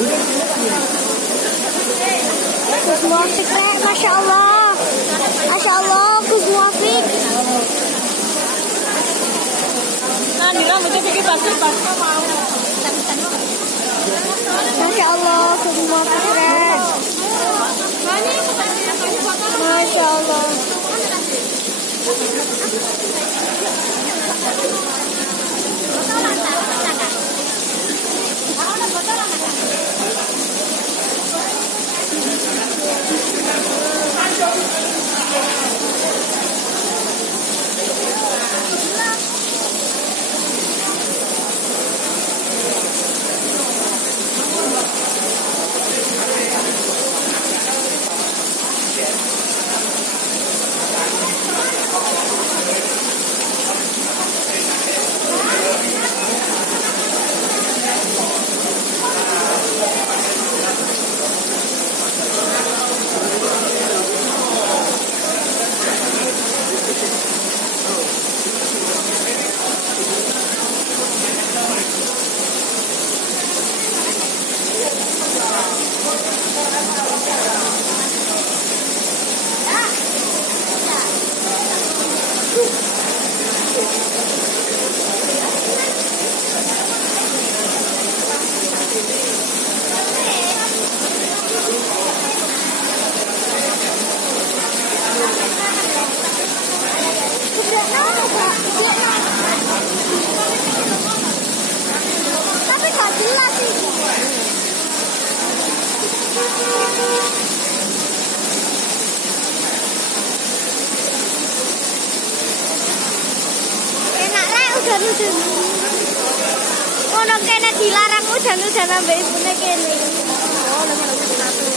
Gus Muafik, Masya Allah. Masya Allah, Gus Muafik. Nah, Nira mesti bikin pasti mau. Masya Allah, Gus Muafik. Masya Allah. Tapi gak jelas itu. Enak rek udan-udan. Ono kene dilarang udan-udan ambek ibune kene. Oh,